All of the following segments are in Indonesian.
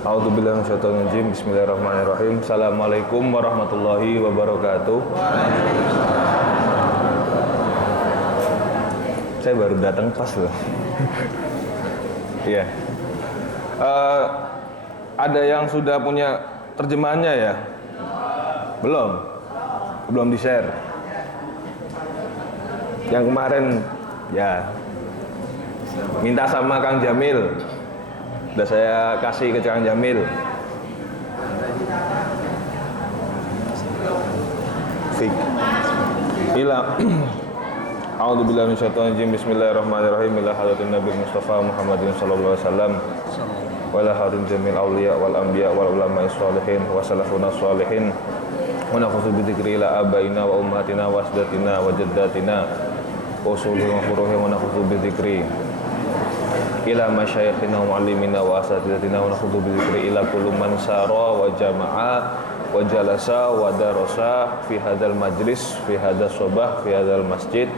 A'udzubillahi minasyaitonir rajim. Bismillahirrahmanirrahim. Assalamualaikum warahmatullahi wabarakatuh. Saya baru datang pas loh. Iya. Ada yang sudah punya terjemahannya ya? Belum? Belum di-share. Yang kemarin ya minta sama Kang Jamil. Udah saya kasih ke Kang Jamil. Fik. Ila. A'udzubillahi minasyaitonir rajim. Bismillahirrahmanirrahim. Ila hadratin Nabi Mustafa Muhammadin sallallahu alaihi wasallam. Wa ila hadrin jamil awliya wal anbiya wal ulama'i sholihin wa salafuna sholihin. Wa nafsu bi dzikri ila abaina wa ummatina wa asdatina wa jaddatina wa usulihim wa furuhim wa nafsu bi dzikri ila masyayikhina wa muallimina wa asatidatina wa nakhudhu bi dzikri ila kullu man sara wa jama'a wa jalasa wa darasa fi hadzal majlis fi hadzal sabah fi hadzal masjid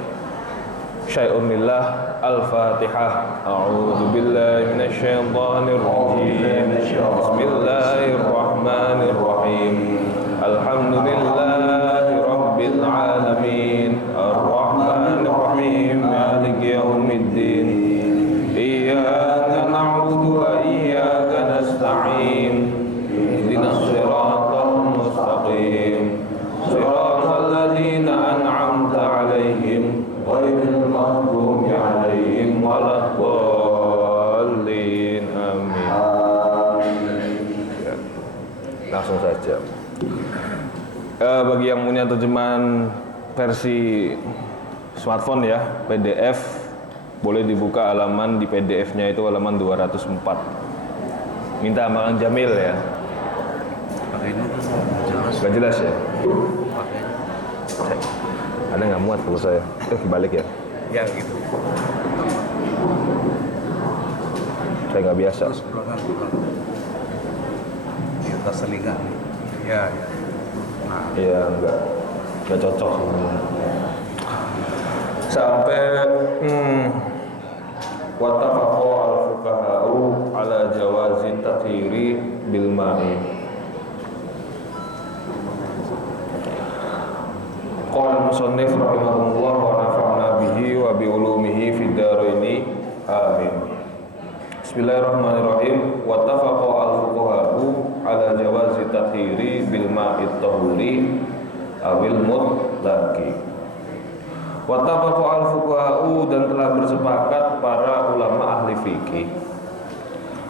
syai'un lillah. Al-Fatihah. A'udzu billahi minasy syaithanir rajim. Bismillahirrahmanirrahim. Alhamdulillahi rabbil alamin. Ar-Rahmanir Rahim. Maliki yaumiddin. Iyyaka na'budu wa iyyaka nasta'in. Ihdinas siratal mustaqim. Siratal ladzina an'amta 'alaihim ghairil maghdubi 'alaihim waladdallin. Amin. Ya, langsung saja. Bagi yang punya terjemahan versi smartphone ya, PDF, boleh dibuka halaman di PDF-nya itu halaman 204. Minta sama Kang Jamil ya. Pakai ini jelas. Gak jelas ya? Pakai. Ada nggak muat kalau saya? Kebalik ya? Ya gitu. Saya nggak biasa. Terus belakang. Di atas telinga. Ya. Nah, Iya, nggak cocok sebenarnya. Sampai wattafaqo al-fuqaha'u ala jawazi tathiri bil ma'i. Qala musannif rahimahullah wa nafa'na bihi wa bi ulumihi fid dharaini. Amin. Bismillahirrahmanirrahim. Wattafaqo al-fuqaha'u ala jawazi tathiri bil ma'i tahuri awil mutlaqi. Wattafaqo al-fuqaha'u, dan telah bersepakat para ulama ahli fikih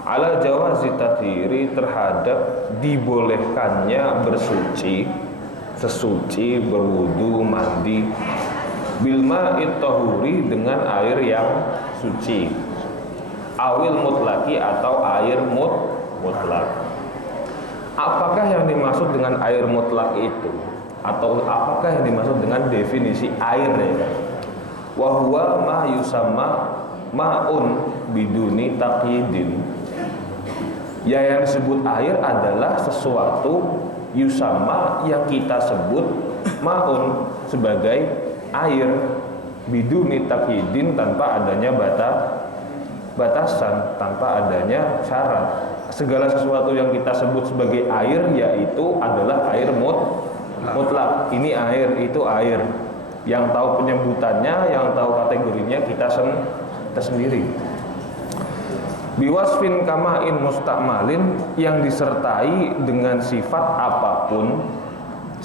ala jawazi tathiri, terhadap dibolehkannya bersuci, sesuci, berwudu, mandi bil ma'it tahuri, dengan air yang suci, awil mutlaki, atau air mutlak. Apakah yang dimaksud dengan air mutlak itu? Atau apakah yang dimaksud dengan definisi air ya? Wa huwa ma yusamma ma'un biduni taqyidin. Ya, yang disebut air adalah sesuatu yusamma, yang kita sebut ma'un, sebagai air, biduni taqyidin, tanpa adanya batasan, tanpa adanya syarat. Segala sesuatu yang kita sebut sebagai air yaitu adalah air mutlak. Ini air, itu air. Yang tahu penyebutannya, yang tahu kategorinya kita sendiri. Biwasfin kama'in mustakmalin, yang disertai dengan sifat apapun.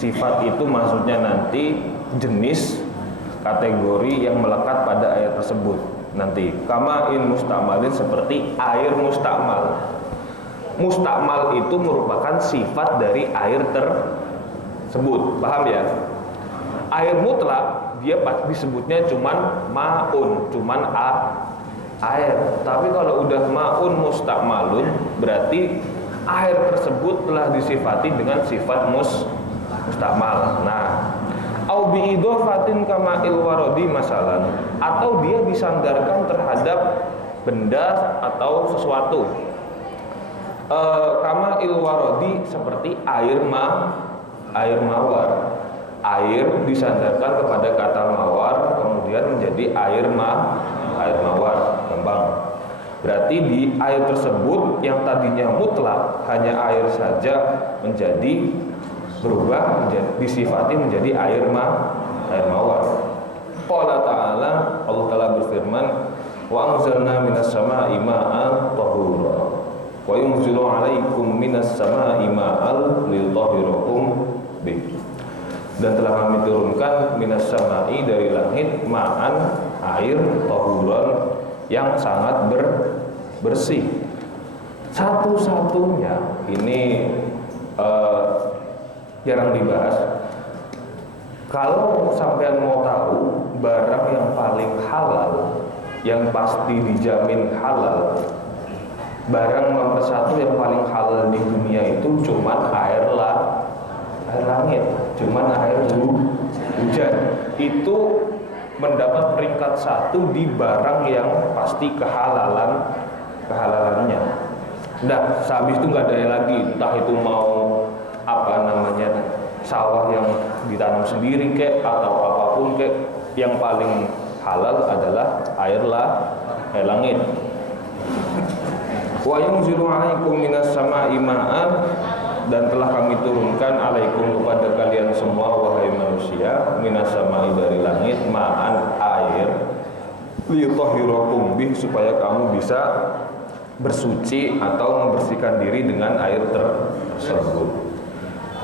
Sifat itu maksudnya nanti jenis, kategori yang melekat pada air tersebut. Nanti kama'in mustakmalin, seperti air mustakmal. Mustakmal itu merupakan sifat dari air tersebut, paham ya? Air mutlak dia pasti disebutnya cuman ma'un, cuman air. Tapi kalau udah ma'un mustakmalun, berarti air tersebut telah disifati dengan sifat mustakmal. Nah, au bi idhofatin kama'il warodi masalan, atau dia disandarkan terhadap benda atau sesuatu. Kama'il warodi, seperti air mawar. Air disandarkan kepada kata mawar, kemudian menjadi air mawar, gampang. Berarti di air tersebut yang tadinya mutlak hanya air saja menjadi berubah disifati menjadi air mawar. Qala ta'ala, Allah Ta'ala berfirman, wa anzalna minas sama'i ma'an tahura wa yunzilu 'alaikum minas sama'i ma'al litahhirakum bih. Dan telah kami turunkan minas sama'i dari langit ma'an air tahuran yang sangat bersih. Satu-satunya ini jarang dibahas. Kalau sampean mau tahu barang yang paling halal, yang pasti dijamin halal, barang nomor satu yang paling halal di dunia itu cuman air langit, cuman air hujan. Itu mendapat peringkat satu di barang yang pasti kehalalannya. Nah, sehabis itu nggak ada lagi, entah itu mau apa namanya sawah yang ditanam sendiri kek atau apapun kek, yang paling halal adalah air langit. Wa yunzilu 'alaikum minas sama'i ma'an, dan telah kami turunkan alaikum kepada kalian semua wahai manusia minas sama'i dari langit ma'an air litahhirakum bih, supaya kamu bisa bersuci atau membersihkan diri dengan air tersebut.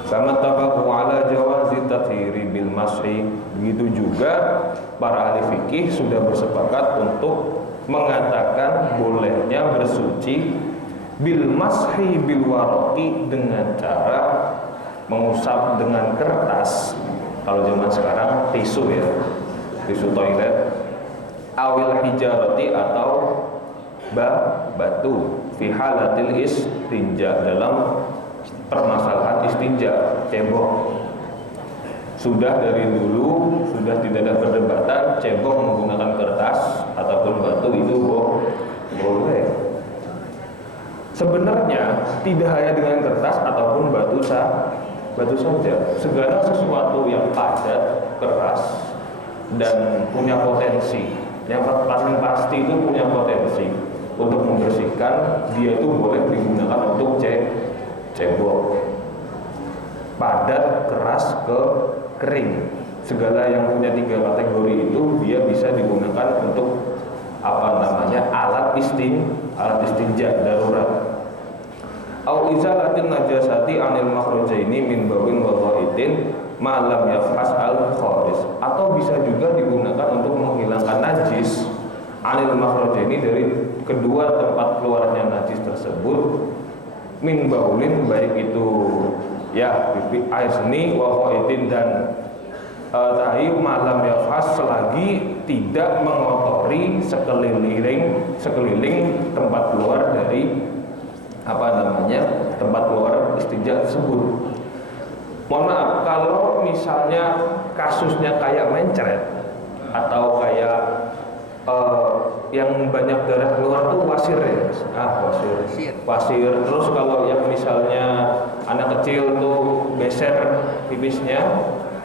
Sama tafaku ala jawazi tathiri bil mashi. Begitu juga para ahli fikih sudah bersepakat untuk mengatakan bolehnya bersuci bil mashi bil waraqi, dengan cara mengusap dengan kertas. Kalau zaman sekarang tisu ya, tisu toilet, awil hijarati atau batu fi halatil istinja, dalam permasalahan istinja, cebok. Sudah dari dulu sudah tidak ada perdebatan cebok menggunakan kertas ataupun batu itu boleh. Sebenarnya tidak hanya dengan kertas ataupun batu saja. Segala sesuatu yang padat, keras, dan punya potensi, yang paling pasti itu punya potensi untuk membersihkan, dia itu boleh digunakan untuk cebok. Padat, keras, kering, segala yang punya tiga kategori itu dia bisa digunakan untuk apa namanya alat istinja darurat. Au izalatin najasati anil makhrajaini min bawin wa dhaitin ma lam yafhas al kharis, atau bisa juga digunakan untuk menghilangkan najis anil makhrajaini, dari kedua tempat keluarnya najis tersebut, min baulin, baik itu ya pipi, air seni, wa dhaitin, dan tahi malam yafhas, selagi tidak mengotori sekeliling tempat keluar dari apa namanya tempat keluar istinja tersebut. Mohon maaf kalau misalnya kasusnya kayak mencret atau kayak yang banyak darah keluar tuh wasir ya, wasir. Terus kalau yang misalnya anak kecil tuh geser pipisnya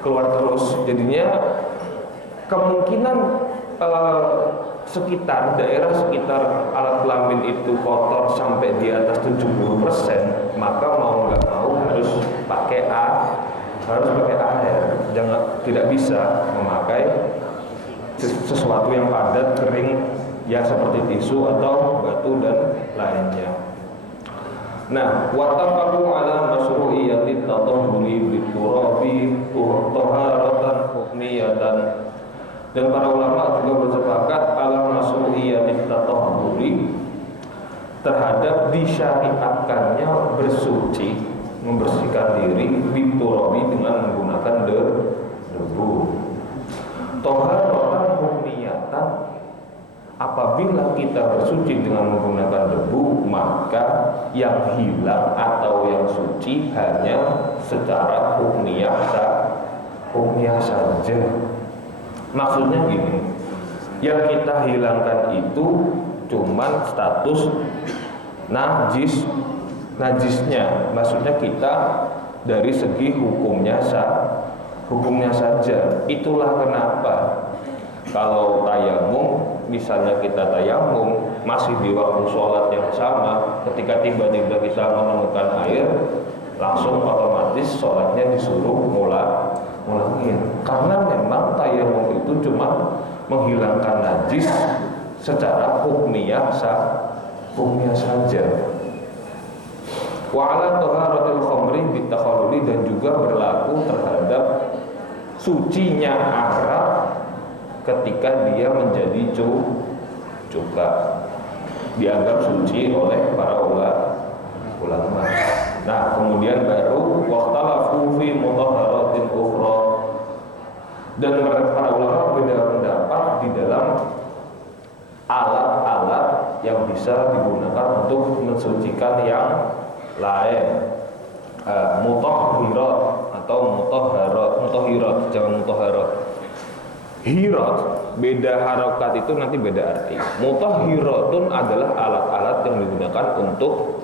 keluar terus, jadinya kemungkinan daerah sekitar alat kelamin itu kotor sampai di atas 70%, maka mau nggak mau harus pakai air. Tidak bisa memakai sesuatu yang padat, kering, ya seperti tisu atau batu dan lainnya. Nah, wattafaqu ala masyru'iyyati tatahhuri biturabi taharatan hukmiyatan, dan para ulama juga bersepakat ala masyru'iyyati tatahhuri, terhadap disyariatkannya bersuci, membersihkan diri biturabi, dengan menggunakan debu. Taharatan hukmiyatan, apabila kita bersuci dengan menggunakan debu, maka yang hilang atau yang suci hanya secara hukmiyah saja. Maksudnya gini, yang kita hilangkan itu cuman status najisnya. Maksudnya kita dari segi hukumnya saja. Itulah kenapa kalau tayamum misalnya kita tayamum masih di waktu sholat yang sama, ketika tiba-tiba kita menemukan air, langsung otomatis sholatnya disuruh ngulangin. Karena memang tayamum itu cuma menghilangkan najis secara hukmiyah saja. Wa ala taharatil khamri bitakhalluli, dan juga berlaku terhadap sucinya arak ketika dia menjadi cuka, dianggap suci oleh para ulama. Nah, kemudian baru waqtalafu fi mutahharatin ukhra, dan para ulama beda pendapat di dalam alat-alat yang bisa digunakan untuk mensucikan yang lain. Mutahhirat atau mutahhirat, jangan mutahharat. Hirat beda harokat itu nanti beda arti. Mutahhiratun adalah alat-alat yang digunakan untuk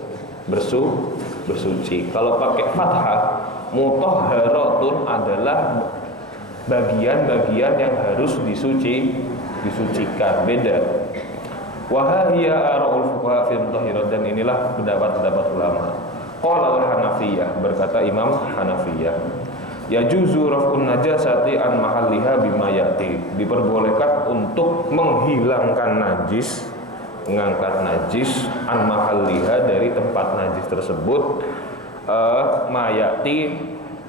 bersuci. Kalau pakai fathah, mutahharatun adalah bagian-bagian yang harus disucikan, beda. Wahhiya ara'ul fuqaha fil mutahhirat, dan inilah pendapat-pendapat ulama. Qala al-Hanafiyah, berkata Imam Hanafiyah, yajuzu raf'un najasati an mahalliha bima ya'ti, diperbolehkan untuk menghilangkan najis, mengangkat najis an mahalliha, dari tempat najis tersebut, mayati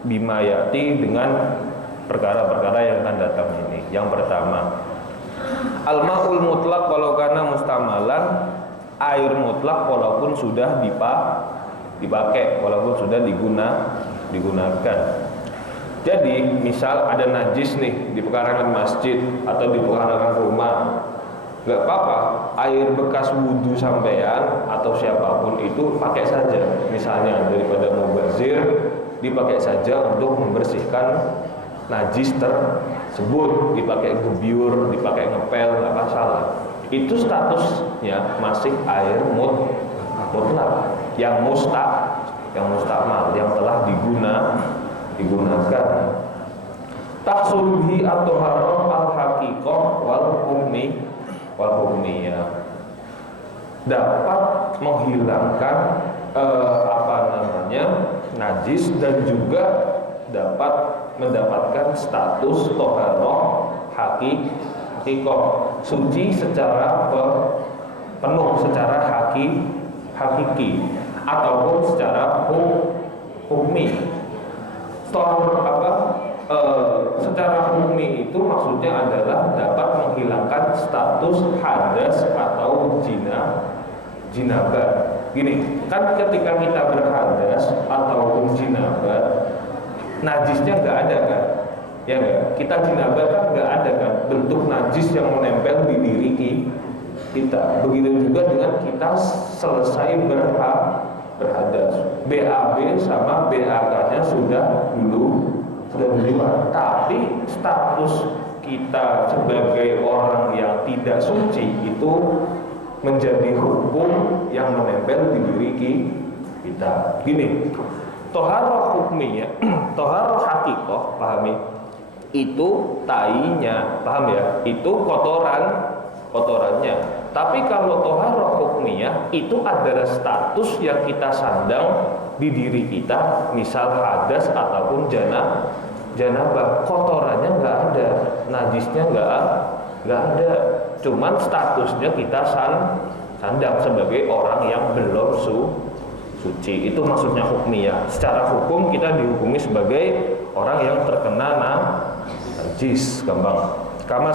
bima ya'ti, dengan perkara-perkara yang akan datang ini. Yang pertama, al-ma'ul mutlak walau kana mustamalan, air mutlak walaupun sudah dipakai, walaupun sudah digunakan. Jadi misal ada najis nih di pekarangan masjid atau di pekarangan rumah, nggak apa-apa, air bekas wudhu sampean atau siapapun itu pakai saja. Misalnya daripada mubazir, dipakai saja untuk membersihkan najis tersebut, dipakai gebyur, dipakai ngepel, nggak masalah. Itu statusnya masih air mutlak, yang mustamal, yang telah digunakan. Tahsuluhi atau haram al-haqiqah wal hukmiyah, dapat menghilangkan najis, dan juga dapat mendapatkan status toharoh haqiqah, suci secara penuh, secara hakiki ataupun secara hukmi. Secara hukmi itu maksudnya adalah dapat menghilangkan status hadas atau jinabah. Gini, kan ketika kita berhadas ataupun jinabah, najisnya nggak ada kan? Ya nggak? Kita jinabah kan nggak ada kan? Bentuk najis yang menempel di diri kita. Begitu juga dengan kita selesai berhadas. BAB sama BAK-nya sudah duluan. Tapi status kita sebagai orang yang tidak suci itu menjadi hukum yang menempel di diri kita. Gini, toharoh hukmiyah, toharoh haqiqah, pahami? Itu tainya, paham ya? Itu kotorannya. Tapi kalau toharoh hukmiyah itu adalah status yang kita sandang di diri kita, misal hadas ataupun janabah, kotorannya nggak ada, najisnya nggak ada, cuman statusnya kita sandang sebagai orang yang belum suci. Itu maksudnya hukmiyah. Secara hukum kita dihukumi sebagai orang yang terkena najis, gampang. Kama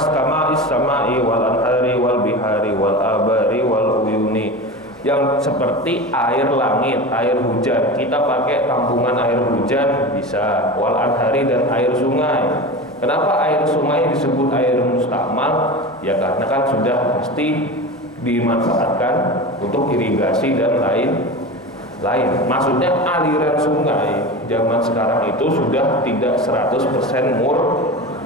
is-sama'i wal anhari wal bihari wal abari wal uyuni, yang seperti air langit, air hujan. Kita pakai tampungan air hujan bisa, wal anhari, dan air sungai. Kenapa air sungai disebut air mustamal? Ya karena kan sudah pasti dimanfaatkan untuk irigasi dan lain. Maksudnya aliran sungai zaman sekarang itu sudah tidak 100%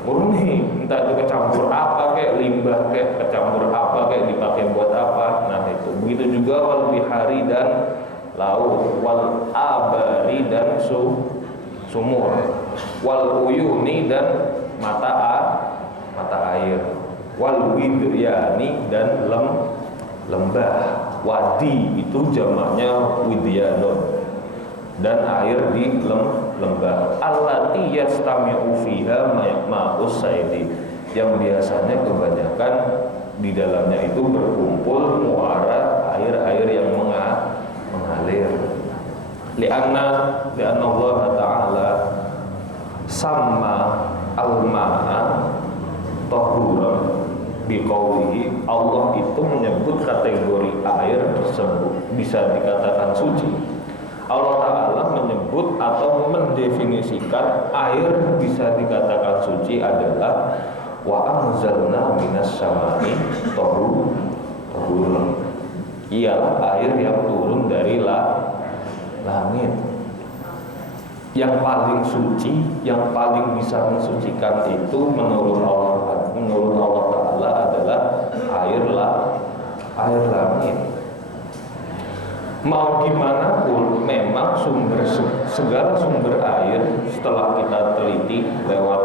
murni, entah itu kecampur apa, kayak limbah, kayak kecampur apa, kayak dipakai buat apa. Nah itu. Begitu juga wal bihari, dan laut, wal abari, dan sumur, wal uyuni, dan mata air. wal widyani dan lembah. Wadi itu jamaknya widyanun, dan air di lembah. Allati yastami'u fiha ma'us saidi, yang biasanya kebanyakan di dalamnya itu berkumpul muara air-air yang mengalir. Lianna Allah Ta'ala sama al-ma'a tahuran biqaulihi, Allah itu menyebut kategori air tersebut bisa dikatakan suci. Allah Ta'ala menyebut atau mendefinisikan air bisa dikatakan suci adalah wa anzalna minas samai tahuran, ialah air yang turun dari langit. Yang paling suci, yang paling bisa mensucikan itu menurut Allah Ta'ala adalah air langit. Mau gimana pun, memang segala sumber air setelah kita teliti lewat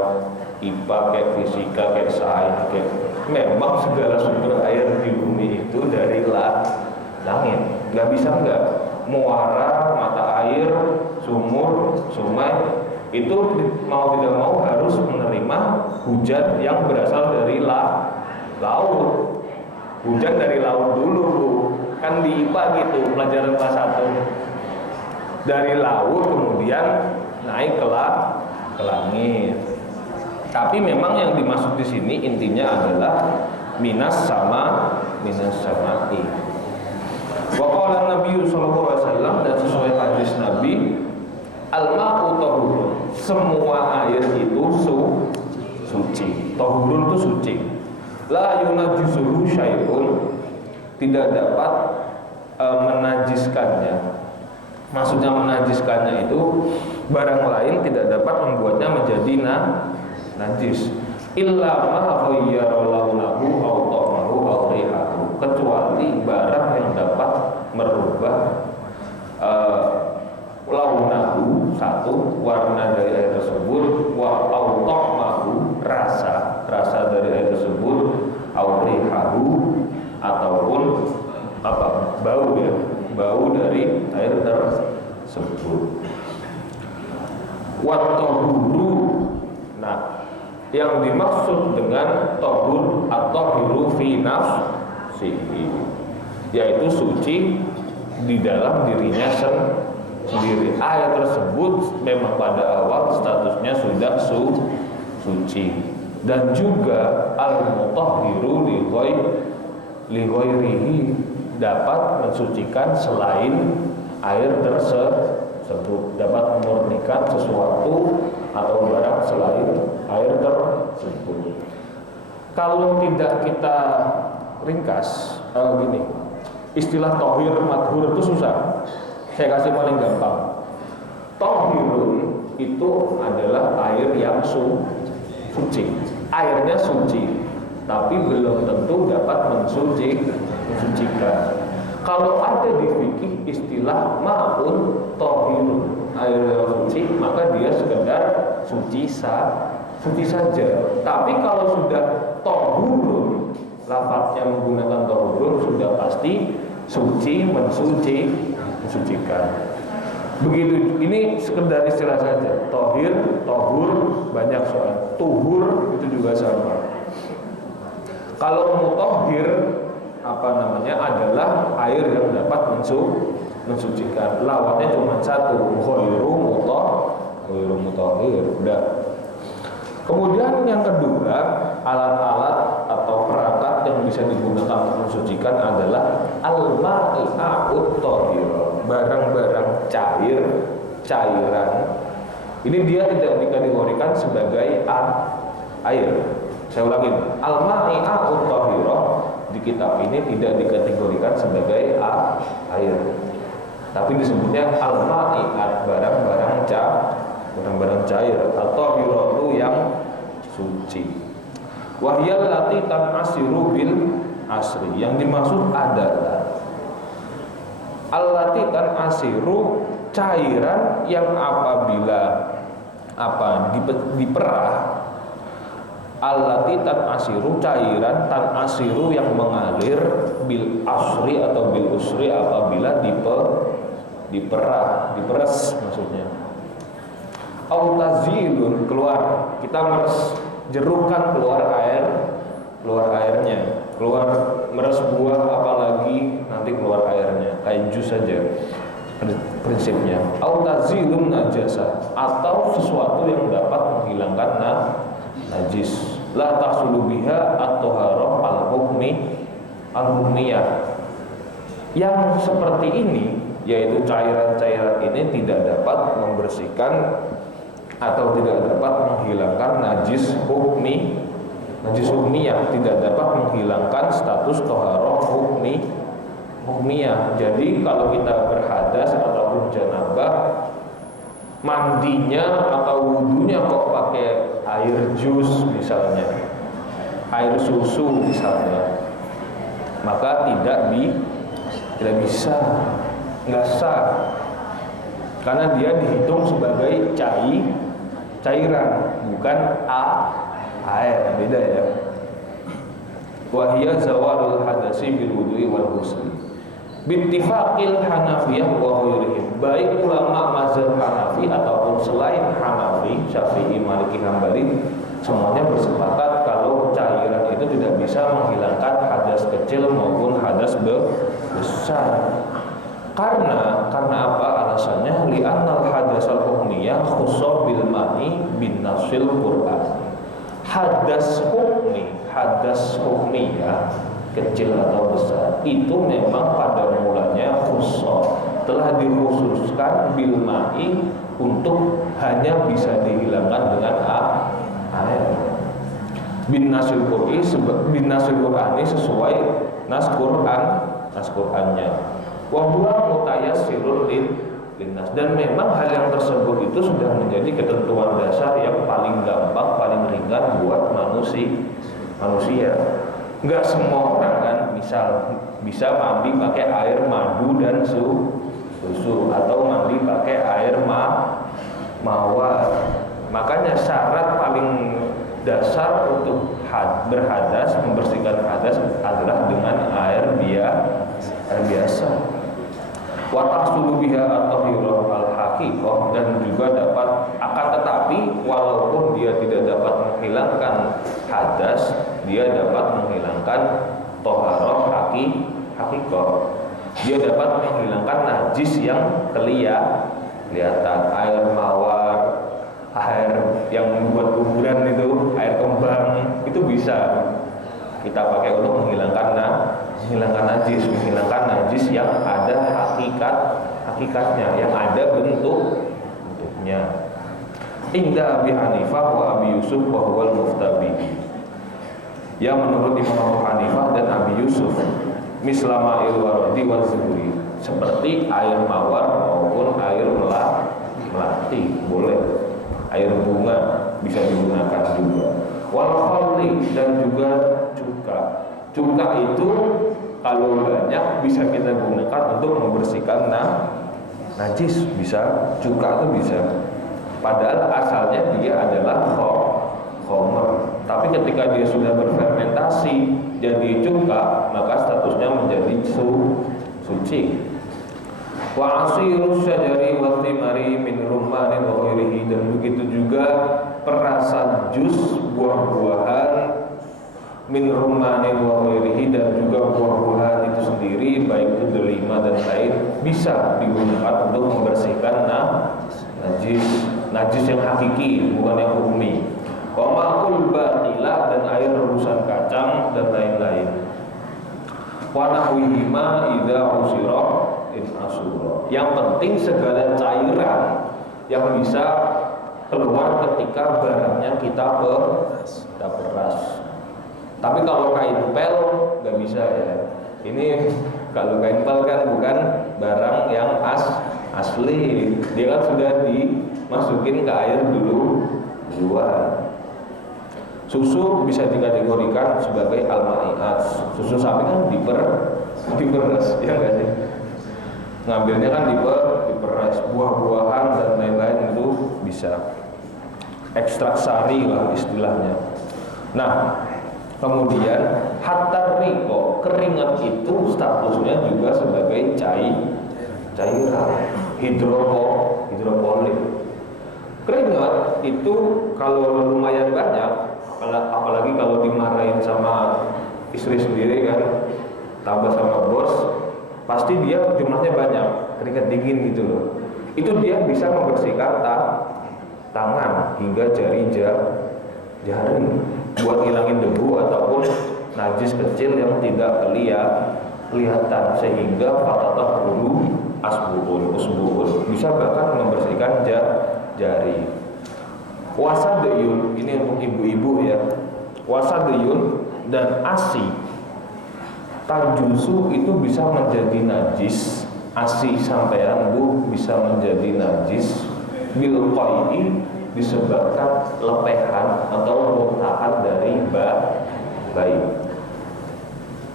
IPA, kayak fisika, kayak sains, memang segala sumber air di bumi itu dari langit. Gak bisa enggak, muara, mata air, sumur, sungai itu mau tidak mau harus menerima hujan yang berasal dari laut. Hujan dari laut dulu, Bu. Kan di IPA gitu, pelajaran kelas 1. Dari laut kemudian naik ke langit. Tapi memang yang dimaksud di sini intinya adalah minas samai. Wa qala Nabi sallallahu alaihi wasallam, dan sesuai hadis Nabi, al-ma'u tahurun, semua air itu suci. Tahurun itu suci. La yunajjisuhu syai'un, tidak dapat menajiskannya. Maksudnya menajiskannya itu barang lain tidak dapat membuatnya menjadi najis. Illa ma ghayyara launahu aw ta'amahu aw rihahu, kecuali barang yang dapat merubah launahu, satu, warna dari air tersebut, wa aw ta'amahu, rasa dari air tersebut, aw rihahu, ataupun bau, ya, bau dari air tersebut. Wat tahuru, nah, yang dimaksud dengan tahur atau hiru fi nafsihi, yaitu suci di dalam dirinya sendiri. Air tersebut memang pada awal statusnya sudah suci, dan juga al-mutahhiru li ghairihi, dapat mensucikan selain air tersebut, dapat memurnikan sesuatu atau barang selain air tersebut. Kalau tidak kita ringkas, gini, istilah tohir madhur itu susah. Saya kasih paling gampang. Tohirun itu adalah air yang suci. Airnya suci, tapi belum tentu dapat mensucikan. Kalau ada di fikih istilah ma'un tohirun, air yang suci, maka dia sekedar suci saja. Tapi kalau sudah tohurun, lafadznya menggunakan tohurun, sudah pasti suci, mensucikan. Begitu, ini sekedar istilah saja. Tohir, tohur, banyak soal. Tuhur itu juga sama. Kalau mutohir, adalah air yang dapat mensucikan. Lawannya cuma satu, ghairu mutohir. Udah. Kemudian yang kedua, alat-alat atau perangkat yang bisa digunakan untuk mensucikan adalah al-ma'i'ut thahir, barang-barang cairan. Ini dia tidak dikategorikan sebagai air. Saya ulangi, al-ma'i'ut thahir di kitab ini tidak dikategorikan sebagai air, tapi disebutnya al-ma'i'at, barang-barang cair atau biratu yang suci. Wahyal lati tan'asiru bil asri, yang dimaksud adalah allati tan'asiru, cairan yang apabila diperah allati tan asiru, cairan tan asiru yang mengalir bil asri atau bil usri apabila diperas maksudnya. Au tazilun, keluar, kita meres, jerukkan keluar airnya, keluar meres buah apalagi nanti keluar airnya, kayak jus saja prinsipnya. Au tazilun najasa, atau sesuatu yang dapat menghilangkan najis. La tahsulu biha at-taharah al-hukmiyah. Yang seperti ini, yaitu cairan-cairan ini tidak dapat membersihkan atau tidak dapat menghilangkan najis hukmiyah, tidak dapat menghilangkan status taharah hukmiyah. Jadi kalau kita berhadas ataupun janabah, mandinya atau wudunya kok pakai air jus misalnya, air susu misalnya, maka tidak bisa, nggak sah, karena dia dihitung sebagai cairan, bukan air, beda ya. Wahiyya zawalul hadasi bil wudu'i wal ghusli bittifaqil Hanafiyah wa ghairihim, baik ulama mazhab Hanafi ataupun selain Hanafi, Syafi'i, Maliki, Hambali, semuanya bersepakat kalau cairan itu tidak bisa menghilangkan hadas kecil maupun hadas besar. Karena apa alasannya? Li'annal hadasal hukmiyah khusus bil ma'i bin nasil Qur'an. Hadas hukmiyah kecil atau besar itu memang pada mulanya khusus, telah dikhususkan bil ma'i untuk hanya bisa dihilangkan dengan air. Bin nasil Qur'ani sesuai nas Qur'annya. Wa huwa mutayassirun linnas, dan memang hal yang tersebut itu sudah menjadi ketentuan dasar yang paling gampang, paling ringan buat manusia. Enggak semua orang kan bisa mandi pakai air madu dan susu atau mandi pakai air mawar. Makanya syarat paling dasar untuk berhadas, membersihkan hadas adalah dengan air biasa. Wa tahsulu biha at-tahirah al-haqiqah, dan juga dapat, akan tetapi walaupun dia tidak dapat menghilangkan hadas, dia dapat menghilangkan taharah haqiqah. Dia dapat menghilangkan najis yang kelihatan, air mawar, air yang membuat kuburan itu, air kembang, itu bisa kita pakai untuk menghilangkan najis yang ada hakikatnya, yang ada bentuknya. Inda Abi Hanifah wa Abi Yusuf wa huwal muftabi, yang menurut Imam Abu Hanifah dan Abi Yusuf, mislama ilwarodi wa zuhuri, seperti air mawar maupun air melati, boleh. Air bunga bisa digunakan juga. Wal khalli, dan juga cuka itu kalau banyak bisa kita gunakan untuk membersihkan najis, bisa, cuka itu bisa. Padahal asalnya dia adalah khomer, tapi ketika dia sudah berfermentasi jadi cuka, maka statusnya menjadi suci. Wa asirus syajari wa thimari min rummanin wa ghairihi, dan begitu juga perasan jus buah-buahan min rummanin wa ghairihi, dan juga buah-buahan itu sendiri baik itu delima dan lain bisa digunakan untuk membersihkan najis yang hakiki, bukan yang hukmi. Wa ma'ul batila, dan air rebusan kacang dan lain-lain. Wa nahwihima idza usira in asura. Yang penting segala cairan yang bisa keluar ketika barangnya kita peras. Tapi kalau kain pel nggak bisa ya. Ini kalau kain pel kan bukan barang yang asli. Dia kan sudah dimasukin ke air duluan. Susu bisa dikategorikan sebagai al-ma'iat. Susu sapi kan diperas, ya nggak sih? Ngambilnya kan diperas, buah-buahan dan lain-lain itu bisa. Ekstrak sari lah istilahnya. Nah, kemudian hatta riko, keringat itu statusnya juga sebagai cairan hidropolik. Keringat itu kalau lumayan banyak, apalagi kalau dimarahin sama istri sendiri kan, tambah sama bos, pasti dia jumlahnya banyak, keringat dingin gitu loh. Itu dia bisa membersihkan tangan hingga jari buat ngilangin debu ataupun najis kecil yang tidak kelihatan, sehingga fatatah bulu usbuun bisa bahkan membersihkan jari. Wasadeyun, ini untuk ibu-ibu ya. Wasadeyun dan asi tajusu itu bisa menjadi najis. Asi sampean bu bisa menjadi najis bil qai'i, disebabkan lepehan atau muntahan dari bayi.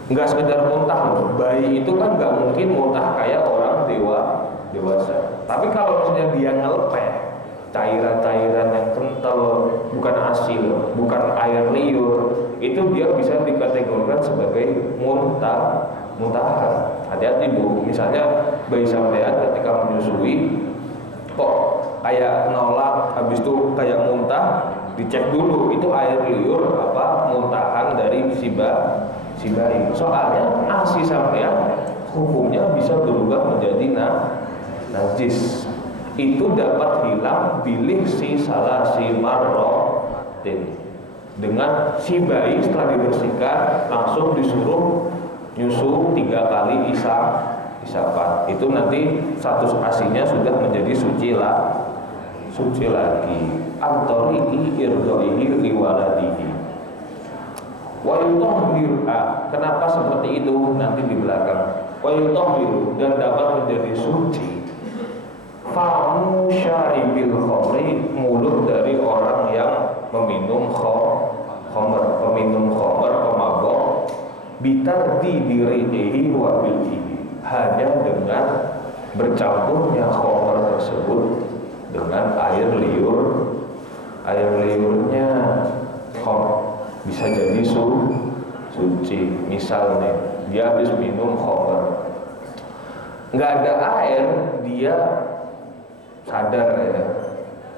Enggak sekedar muntah loh, bayi itu kan nggak mungkin muntah kayak orang dewasa. Tapi kalau misalnya dia ngelepeh cairan-cairan yang kental, bukan asin, bukan air liur, itu dia bisa dikategorikan sebagai muntahan. Hati-hati bu, misalnya bayi sampean ketika menyusui kok kayak nolak, habis itu kayak muntah, dicek dulu itu air liur apa muntahan dari si bayi. Soalnya ASI sampean hukumnya bisa berubah menjadi najis. Itu dapat hilang bilih si salah si marrotin, dengan si bayi setelah dibersihkan langsung disuruh nyusu 3 kali isapan. Itu nanti status asinya sudah menjadi suci lagi. Antorihi irdoihi liwaladihi. Wa yutahhiru, kenapa seperti itu nanti di belakang. Wa yutahhiru, dan dapat menjadi suci famu syaribil khamri, mulut dari orang yang meminum khamr, pemabok, bitardi dirihi wa bilhi, hanya dengan bercampurnya khamr tersebut dengan air liurnya bisa jadi suci. Misalnya dia habis minum khamr, nggak ada air, dia sadar ya,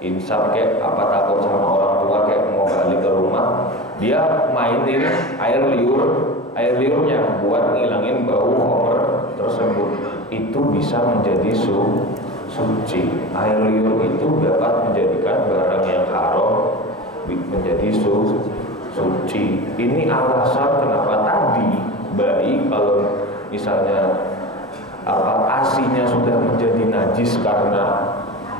insaf kayak apa, takut sama orang tua kayak mau balik ke rumah, dia mainin air liurnya buat ngilangin bau khamr tersebut. Itu bisa menjadi suci. Air liur itu dapat menjadikan barang yang haram menjadi suci. Ini alasan kenapa tadi bayi kalau misalnya asinya sudah menjadi najis karena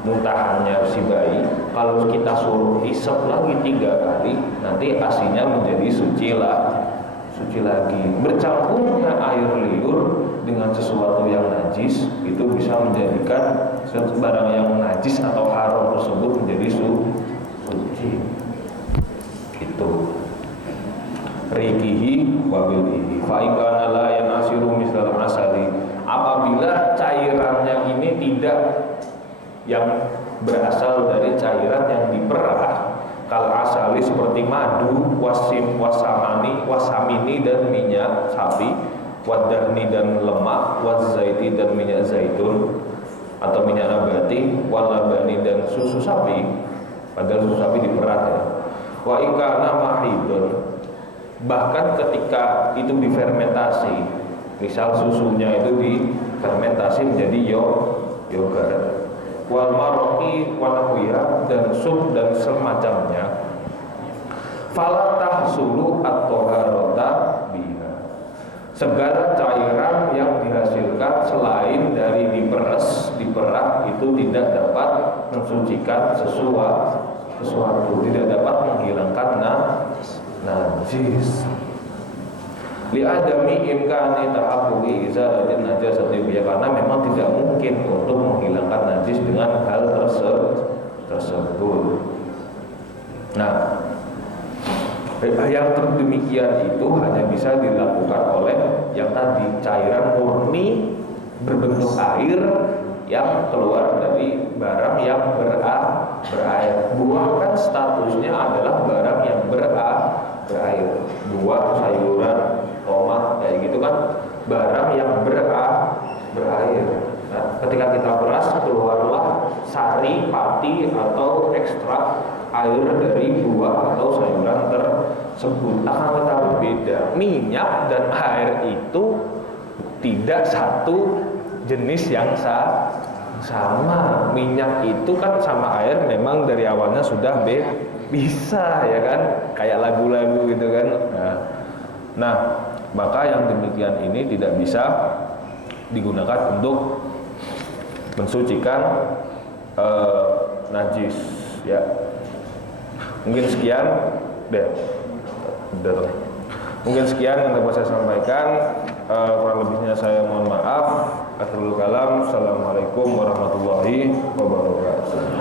muntahannya si bayi, kalau kita suruh isep lagi 3 kali, nanti asinya menjadi suci lagi. Bercampurnya air liur dengan sesuatu yang najis itu bisa menjadikan barang yang najis atau haram tersebut menjadi suci. Itu rikihi wabilhi fa'ikana la yanasiru misal asali, apabila cairannya ini tidak yang berasal dari cairan yang diperah, kal asali seperti madu, wasamini dan minyak sapi, wadahni dan lemak, wazaiti dan minyak zaitun atau minyak nabati, walabani dan susu sapi, padahal susu sapi diperah ya. Wa ikana mahidun, bahkan ketika itu difermentasi, misal susunya itu difermentasi menjadi yogurt, wal maroki wanahwiyah, dan sup dan semacamnya, fala tahsulu at-toharota biha, segala cairan yang dihasilkan selain dari diperah itu tidak dapat mensucikan sesuatu, tidak dapat menghilangkan najis. Li adami imkani ta'aqquli izalatin najasati biha, karena memang tidak mungkin untuk menghilangkan najis dengan hal tersebut. Nah, yang demikian itu hanya bisa dilakukan oleh yang tadi, cairan murni berbentuk air yang keluar dari barang yang berair. Buah kan statusnya adalah barang yang berair. Buah, sayuran, tomat kayak gitu kan barang yang berair. Nah, ketika kita peras keluarlah sari, pati atau ekstrak air dari buah atau sayuran tersebut. Akan tetapi beda. Minyak dan air itu tidak satu jenis yang sama. Minyak itu kan sama air memang dari awalnya sudah bisa ya kan, kayak lagu-lagu gitu kan. Nah, maka yang demikian ini tidak bisa digunakan untuk mensucikan najis ya. Mungkin sekian deh. Mungkin sekian yang dapat saya sampaikan. Kurang lebihnya saya mohon maaf. Akhirul kalam. Assalamualaikum warahmatullahi wabarakatuh.